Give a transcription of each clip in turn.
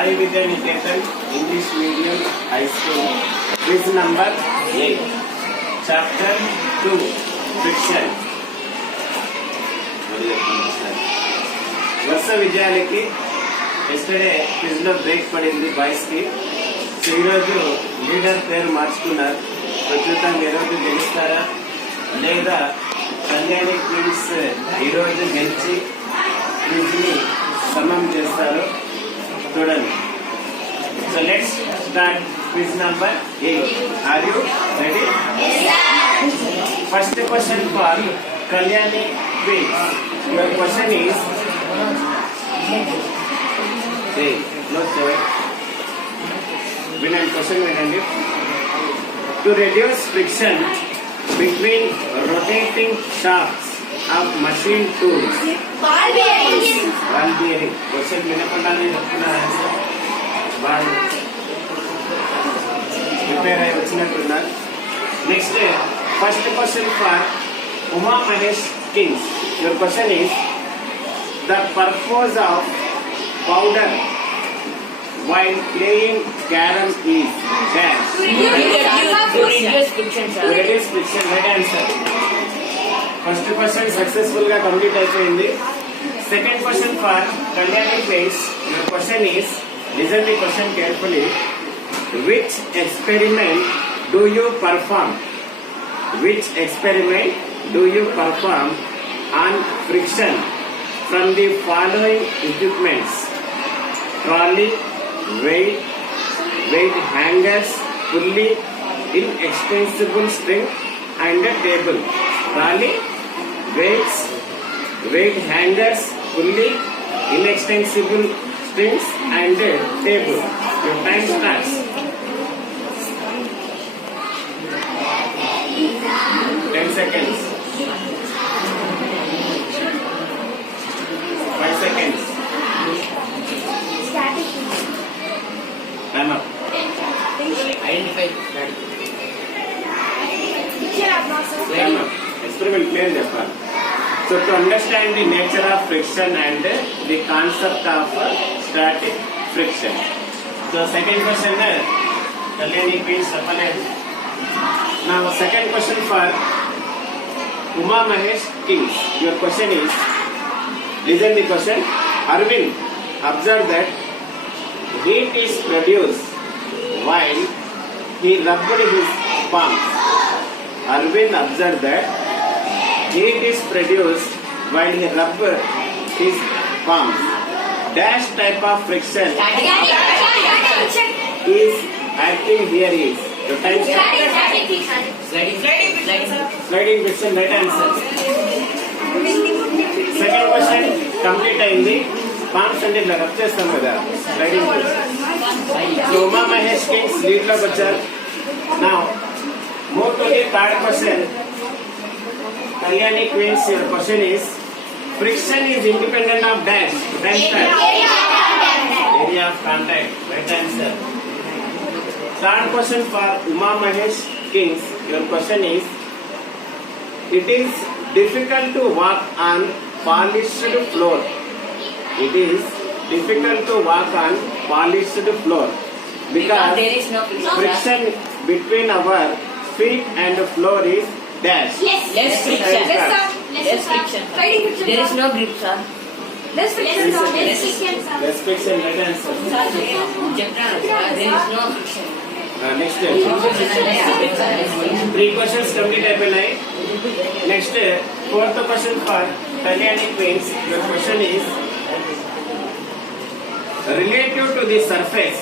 Sai Vidya Niketan English Medium High School. Quiz number 8. Chapter-2 Friction. वर्ष విజయాలకి yesterday quiz లో break పడింది boys కి. So ఈరోజు leader పేరు మార్చుకున్నారు. ప్రస్తుతం ఈరోజు గెలుస్తారా లేదా కళ్యాణి క్వీన్స్ ఈరోజు గెలిచి క్విజ్ ని సమం చేస్తారు చూడండి. So let's start quiz number 8. Are you ready? First question for Kalyani queens. Your question is వినండి, క్వశ్చన్ వినండి. To reduce friction between rotating shafts of machine tools. Ball bearing. Question వినకుండానే చెప్తున్నా ఆన్సర్. వాళ్ళు ప్రిపేర్ అయి వచ్చినట్టున్నారు. Next first question for Uma Mahesh kings. Your question is the purpose of powder while playing carom is dash. To reduce friction. Right answer. First question successful ga complete అయిపోయింది. Second question for Kalyani Queens. Your question is, listen the question carefully. Which experiment do you perform? Which experiment do you perform on friction from the following equipments? Trolley, weight hangers, pulley, inextensible string and a table. Trolley, weight hangers, pulley, inextensible strings and a table. Your time starts. 10 seconds. 5 seconds. Time up. Identify. Time up. Experiment clear Japan. So to understand the nature of friction and the concept of static friction. So second question is Kalyani Queens Sapale. Now second question for Uma Mahesh Kings. Your question is, listen the question. Arvind, observe that heat is produced while he rubbed his palms. Arvind observed that heat is produced while he rubbed his palms. Dash type of friction is acting here is. The time sliding friction. Right answer. Second question complete అయింది. Palms అంటే ఇట్లా rub చేస్తాం కదా, sliding. So Uma Mahesh kings lead లోకి వచ్చారు. Now move to the third question. Kalyani queens, your question is friction is independent of dash. Area of contact. Right answer. Third question for Uma Mahesh kings. Your question is it is difficult to walk on polished floor. It is difficult to walk on polished floor because there is no friction between our feet and the floor is dash. Less friction. Less friction. There is no grip, sir. Less friction. Less friction. Right answer. There is no friction. Next. 3 questions complete అయిపోయినాయి. Next, fourth question for Kalyani Queens. Your question is relative to the surface,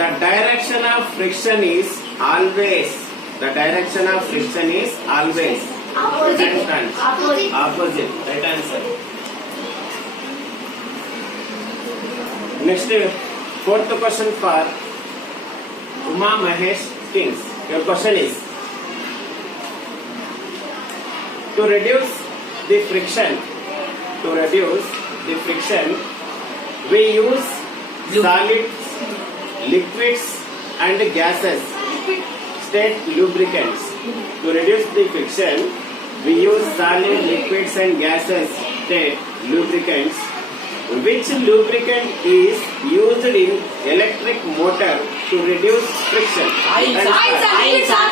the direction of friction is always, opposite. Right answer. Next, fourth question for Uma Mahesh Kings. Your question is to reduce the friction, we use solids, liquids and gases, state lubricants. To reduce the friction, we use solid, liquids and gases, state lubricants. Which lubricant is used in electric motor to reduce friction? Oil, sir. Oil, sir.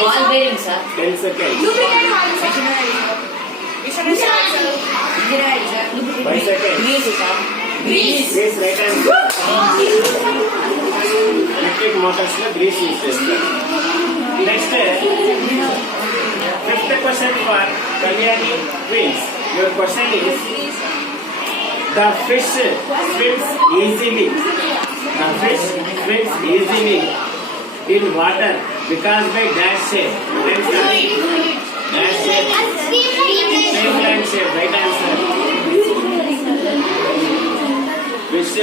Ball bearing, sir. 10 seconds. 5 seconds. Grease, sir. Grease. Grease, right answer. Electric motors lo grease use chestar. Next, fifth question for Kalyani twins. Your question is: the fish swims easily. The fish swims easily in water because by dash shape. Dash shape. Streamline shape. Right answer. Fish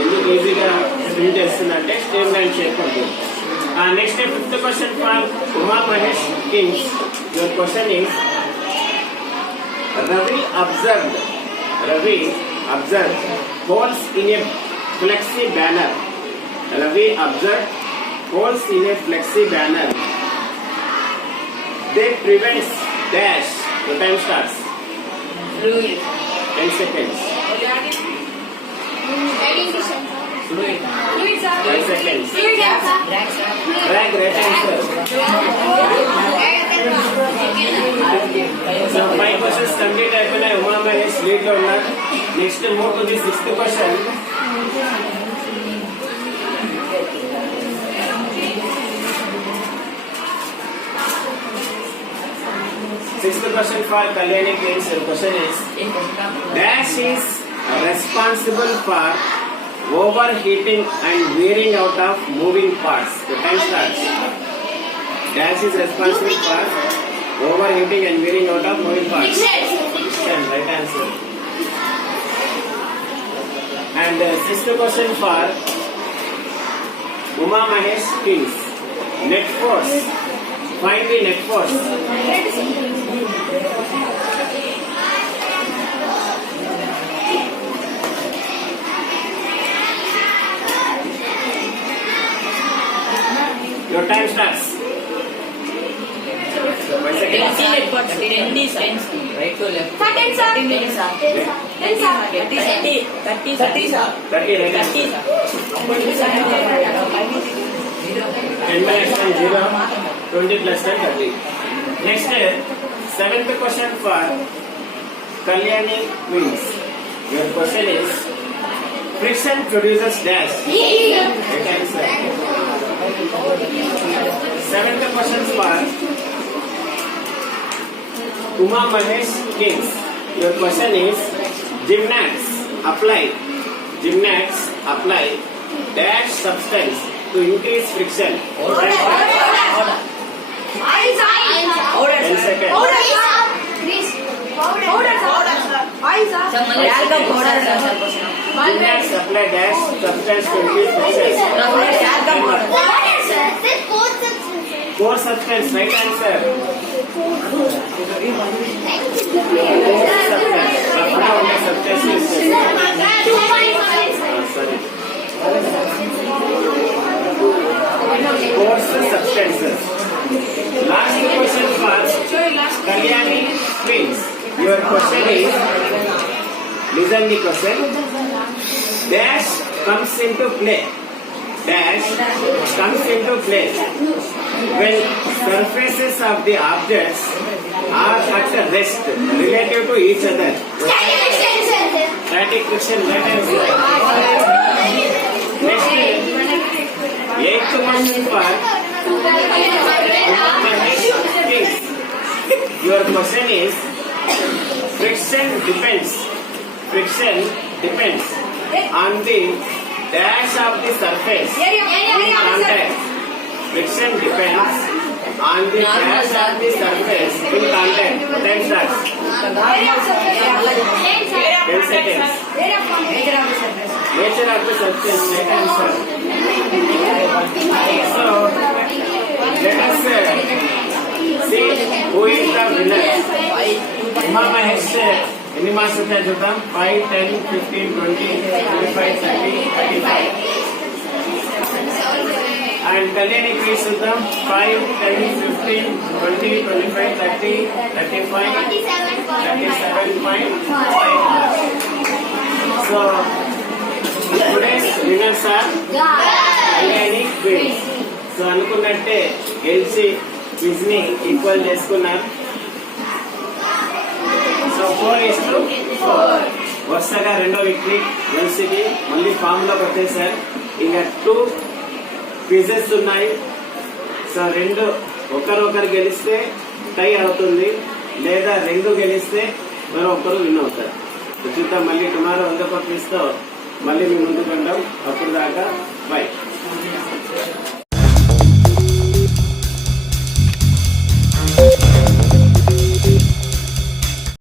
ఎందుకు ఈజీగా swim చేస్తుందంటే streamline shape ఉంటుంది. Next fifth question for Uma Mahesh kings. Your question is: Ravi observed holes in a flexi banner. Ravi observed holes in a flexi banner. They prevents dash. The time starts. Fluid. 10 seconds. Fluid. 5 seconds. Drag, sir. Drag, right answer. So 5 questions complete అయిపోయినాయి. Uma Mahesh lead లో ఉన్నారు. Next move to the sixth question. Sixth question for Kalyani Twins. Your question is: Dash is responsible for overheating and wearing out of moving parts. The time starts. Dash is responsible for overheating and wearing out of moving parts. Right answer. And sixth question for Uma Mahesh Kings. Net force. Find the net force. Your time starts. 1 second. Right to left. 10, sir. 10, sir. 10, sir. 30, sir. 30 right answer. 10 minus 10 0. 20 plus 10 30. Next, seventh question for Kalyani Twins. Your question is: friction produces dash. Right answer. Seventh question for Uma Mahesh Kings. Your question is: gymnasts apply dash substance to increase friction. Order. 10 seconds. Gymnasts apply dash substance to increase friction. Core substance, right answer. Core substance is sorry. Coarse substances. Last question for Kalyani Twins. Your question is: listen the question. Dash comes into play. When surfaces of the objects are at rest relative to each other. Static friction, right answer. Next, eighth question for your question is: friction depends on the dash of the surface in contact. Friction depends on the dash of the surface in contact. Time starts. 10 seconds. Nature of the substance. Right answer. So let us see who is the winner. Uma Mahesh ఎన్ని marks ఉంటాయో చూద్దాం. 5, 10, 15, 20, 25, 30, 35. And Kalyani quiz చూద్దాం. 5, 10, 15, 20, 25, 30, 35, 37.5. So today's winners are Kalyani quiz. So అనుకున్నట్టే గెలిచి quiz ని equal చేసుకున్నారు. So 4:4 వరుసగా రెండో విక్టరీ గెలిచి మళ్ళీ ఫామ్ లోకి వచ్చేసారు. ఇంకా 2 క్విజెస్ ఉన్నాయి. సో 2 ఒకరొకరు గెలిస్తే టై అవుతుంది, లేదా 2 గెలిస్తే మరో ఒకరు విన్ అవుతారు. చూద్దాం మళ్ళీ టుమారో 100 క్విజ్ తో మళ్ళీ మీ ముందుకు ఉంటాం. అప్పుడు దాకా బై.